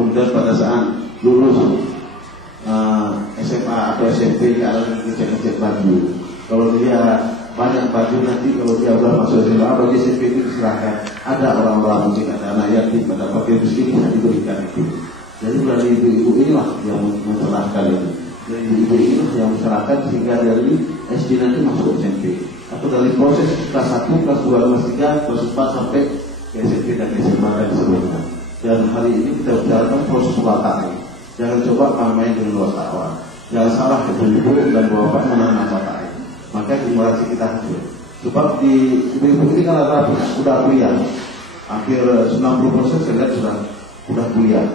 Kemudian pada saat lulus SMA atau SMP kalian ngecek baju. Kalau dia banyak baju nanti kalau dia udah masuk SMA bagi SMP itu diserahkan. Ada orang-orang mungkin ada anak yatim, ada pakai miskin bisa diberikan itu. Jadi dari ibu-ibu inilah yang mencerahkan ini. Dari ibu inilah yang mencerahkan sehingga dari SD nanti masuk SMP. Atau dari proses kelas 1, kelas 2, kelas 3, kelas 4 sampai ke SMP dan SMA dan sebagainya. Dan hari ini kita bicarakan proses watak ini. Jangan coba main dengan watak. Jangan salah ibu dan bapak menanam watak ini. Maka generasi kita hancur. Sebab di ibu ini kan ada sudah kuliah. Hampir 90% saya lihat sudah kuliah.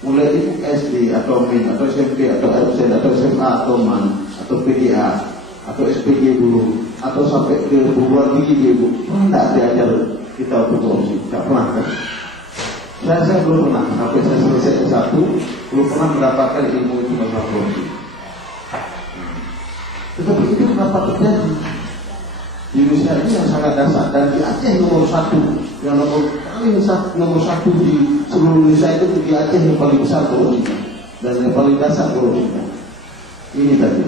Mulai itu SD atau MIN atau SMP atau LC atau SMA atau MAN atau PDA atau SPG dulu atau sampai ke perguruan tinggi ibu. Pernah tidak diajar kita untuk korupsi? Tidak pernah kan? Saya belum pernah. Sampai saya selesai S1 belum pernah mendapatkan ilmu itu masalah korupsi. Tetapi itu kenapa terjadi? Di Indonesia ini yang sangat dasar dan di Aceh nomor 1, yang nomor 1 di seluruh Indonesia itu di Aceh yang paling besar korupsinya dan yang paling dasar korupsinya. Ini tadi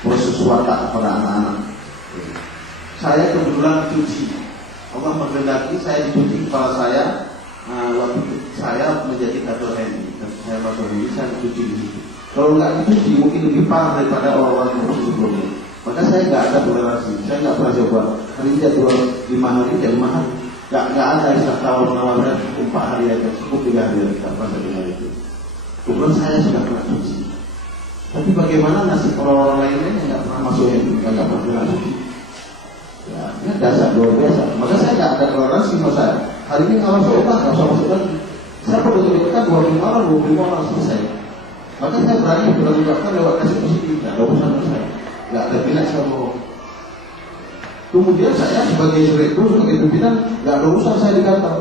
proses watak pada anak-anak. Saya kebetulan cuci. Allah menghendaki saya dicuci kepala saya waktu saya menjadi kader HMI dan saya masuk HMI saya dicuci di situ. Kalau nggak dicuci mungkin lebih parah daripada orang-orang yang sebelumnya. Maka saya nggak ada toleransi, saya nggak pernah coba. Hari ini jadwal 5 hari, jadi 5 hari. Nggak ada istilah tawar-menawarnya 4 hari aja, cukup 3 hari aja, nggak pernah dengar itu. Kemudian saya sudah pernah cuci. Tapi bagaimana nasib orang-orang lainnya yang nggak pernah masuk yang nggak pernah dengar cuci? Ya, ini dasar luar biasa. Maka saya nggak ada toleransi sama saya. Hari ini nggak masuk otak, nggak usah masuk lagi. Saya betul-betul 25 orang selesai. Maka saya berani berangkat lewat kasih positif, nggak ada urusan dengan saya. Nggak ada bilang saya bohong. Kemudian saya sebagai direktur, sebagai pimpinan, nggak ada urusan saya di kantor.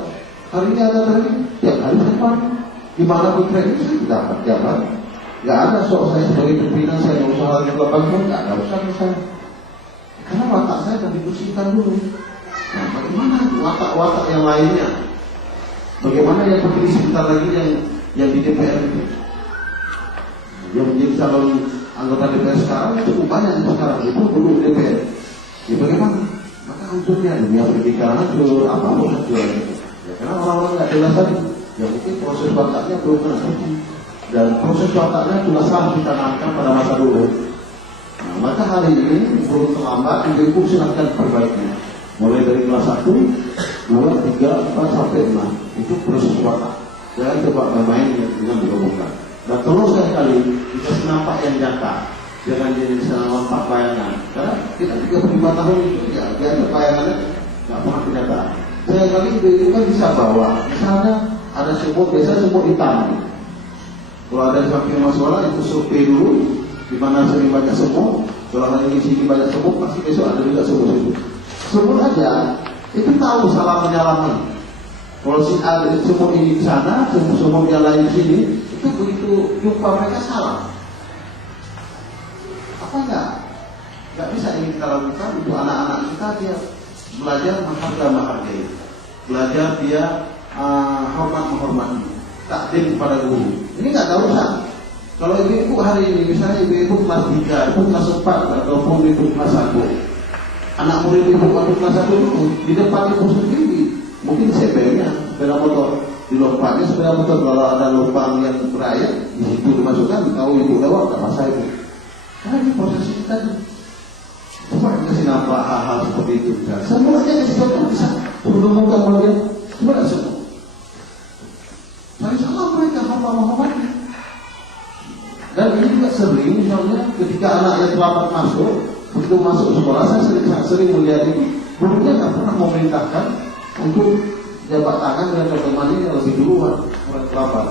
Hari ini ada hari, tiap hari saya pakai. Di mana pun kredit saya dapat tiap hari. Nggak ada soal saya sebagai pimpinan, saya usaha di lapangan, nggak ada urusan dengan saya. Karena watak saya akan dibersihkan dulu. Nah, bagaimana watak-watak yang lainnya? Bagaimana yang terpilih sebentar lagi yang di DPR itu? Yang menjadi calon anggota DPR sekarang cukup banyak yang sekarang itu dulu DPR. Ya bagaimana? Maka hancurnya dunia pendidikan hancur, apapun hancur. Ya, karena orang-orang nggak jelas tadi. Ya mungkin proses wataknya belum pernah. Dan proses wataknya juga salah ditanamkan pada masa dulu. Nah, maka hari ini belum terlambat, ibu silahkan perbaiki. Mulai dari kelas 1, 2, 3, 4 sampai 6. Itu proses watak. Jangan coba bermain dengan digabungkan. Dan terus sekali kita nampak yang nyata. Jangan jadi nampak bayangan. Karena kita 35 tahun itu ya biasa bayangannya nggak pernah kenyataan. Saya kali itu kan bisa bawa. Misalnya ada semut, biasa semut hitam. Kalau ada samping masalah itu survei dulu. Di mana sering banyak semut. Kalau hari ini sini banyak semut, pasti besok ada juga semut itu. Semut aja itu tahu salah menyalaman. Kalau si ada semut ini di sana, semut yang lain di sini, itu begitu jumpa mereka salah. Apa enggak? Enggak bisa ini kita lakukan untuk anak-anak kita, dia belajar menghargai, belajar dia menghormati, takdim kepada guru. Ini enggak ada urusan. Kalau ibu-ibu hari ini, misalnya ibu-ibu kelas 3, ibu kelas 4, ataupun ibu kelas 1, anak murid ibu kelas 1 itu di depan ibu sendiri, mungkin CPM-nya sepeda motor, di lompatnya sepeda motor, kalau ada lubang yang berair, di situ dimasukkan, tahu ibu lewat, tak masa itu. Karena ini proses kita nih. Coba kasih nampak hal-hal seperti itu. Semuanya kasih contoh bisa menemukan kemudian semuanya semua. Saya sama mereka Muhammad. Dan ini juga sering, misalnya ketika anak yang terlambat masuk, begitu masuk sekolah, saya sering melihat ini, gurunya nggak pernah memerintahkan untuk jabat tangan dengan teman-teman yang lebih duluan, orang terlambat.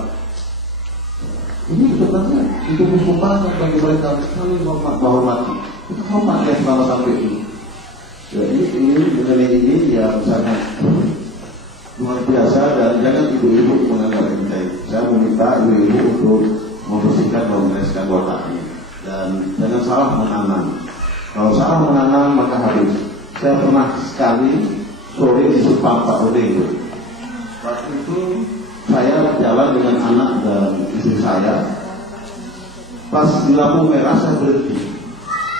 Ini sebenarnya itu merupakan bagi mereka saling menghormati. Kita hormat yang selama sampai ini. Ya, ini mengenai ini ya misalnya luar biasa dan jangan ibu-ibu menganggap enteng. Saya meminta ibu-ibu untuk membersihkan dan membereskan wataknya dan jangan salah menanam. Kalau salah menanam maka habis. Saya pernah sekali sore di Supang Pak Ode itu. Waktu itu saya jalan jalan dengan anak dan istri saya. Pas di lampu merah saya berhenti.